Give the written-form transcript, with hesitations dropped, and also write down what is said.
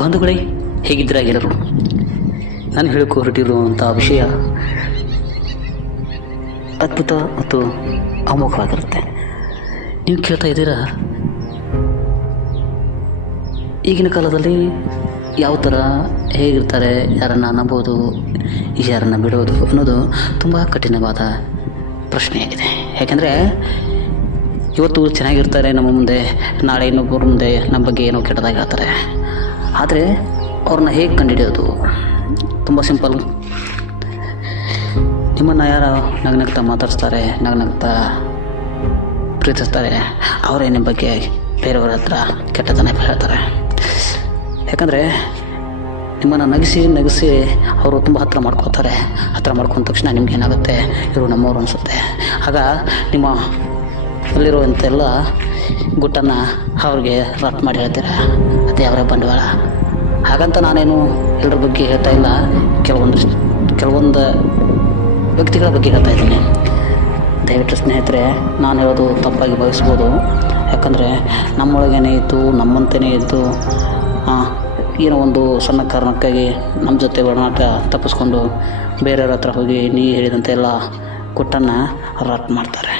ಬಂಧುಗಳೇ, ಹೇಗಿದ್ದೀರಾ ಎಲ್ಲರೂ? ನಾನು ಹೇಳಕ್ಕೆ ಹೊರಟಿರುವಂಥ ವಿಷಯ ಅದ್ಭುತ ಮತ್ತು ಅಮೋಘವಾಗಿರುತ್ತೆ. ನೀವು ಕೇಳ್ತಾ ಇದ್ದೀರಾ, ಈಗಿನ ಕಾಲದಲ್ಲಿ ಯಾವ ಥರ ಹೇಗಿರ್ತಾರೆ, ಯಾರನ್ನು ನಂಬೋದು, ಯಾರನ್ನು ಬಿಡೋದು ಅನ್ನೋದು ತುಂಬ ಕಠಿಣವಾದ ಪ್ರಶ್ನೆಯಾಗಿದೆ. ಯಾಕೆಂದರೆ ಇವತ್ತು ಚೆನ್ನಾಗಿರ್ತಾರೆ ನಮ್ಮ ಮುಂದೆ, ನಾಳೆ ಇನ್ನೊಬ್ಬರ ಮುಂದೆ ನಮ್ಮ ಬಗ್ಗೆ ಏನೋ ಕೆಟ್ಟದಾಗಿ ಹೇಳ್ತಾರೆ. ಆದರೆ ಅವ್ರನ್ನ ಹೇಗೆ ಕಂಡುಹಿಡಿಯೋದು? ತುಂಬ ಸಿಂಪಲ್. ನಿಮ್ಮನ್ನು ಯಾರು ನಗ್ನಗ್ತಾ ಮಾತಾಡಿಸ್ತಾರೆ, ನಗ್ನಗ್ತಾ ಪ್ರೀತಿಸ್ತಾರೆ, ಅವರೇ ನಿಮ್ಮ ಬಗ್ಗೆ ಬೇರೆಯವ್ರ ಹತ್ರ ಕೆಟ್ಟತನ ಹೇಳ್ತಾರೆ. ಯಾಕಂದರೆ ನಿಮ್ಮನ್ನು ನಗಿಸಿ ಅವರು ತುಂಬ ಹತ್ತಿರ ಮಾಡ್ಕೋತಾರೆ. ಹತ್ತಿರ ಮಾಡ್ಕೊಂಡ ತಕ್ಷಣ ನಿಮ್ಗೇನಾಗುತ್ತೆ, ಇವರು ನಮ್ಮವರು ಅನಿಸುತ್ತೆ. ಆಗ ನಿಮ್ಮ ಅಲ್ಲಿರುವಂತೆಲ್ಲ ಗುಟ್ಟನ್ನು ಅವ್ರಿಗೆ ರಟ್ ಮಾಡಿ ಹೇಳ್ತೀರ. ಅದೇ ಅವರೇ ಬಂಡವಾಳ. ಹಾಗಂತ ನಾನೇನು ಎಲ್ಲರ ಬಗ್ಗೆ ಹೇಳ್ತಾ ಇಲ್ಲ, ಕೆಲವೊಂದು ವ್ಯಕ್ತಿಗಳ ಬಗ್ಗೆ ಹೇಳ್ತಾ ಇದ್ದೀನಿ. ದಯವಿಟ್ಟು ಸ್ನೇಹಿತರೆ, ನಾನು ಹೇಳೋದು ತಪ್ಪಾಗಿ ಭಾವಿಸ್ಬೋದು. ಯಾಕಂದರೆ ನಮ್ಮೊಳಗೇನೆ ಇದ್ದು ನಮ್ಮಂತೆಯೇ ಇದ್ದು ಏನೋ ಒಂದು ಸಣ್ಣ ಕಾರಣಕ್ಕಾಗಿ ನಮ್ಮ ಜೊತೆ ಒಡನಾಟ ತಪ್ಪಿಸ್ಕೊಂಡು ಬೇರೆಯವ್ರ ಹತ್ರ ಹೋಗಿ ನೀ ಹೇಳಿದಂತೆ ಎಲ್ಲ ಗುಟ್ಟನ್ನು ರಟ್ ಮಾಡ್ತಾರೆ.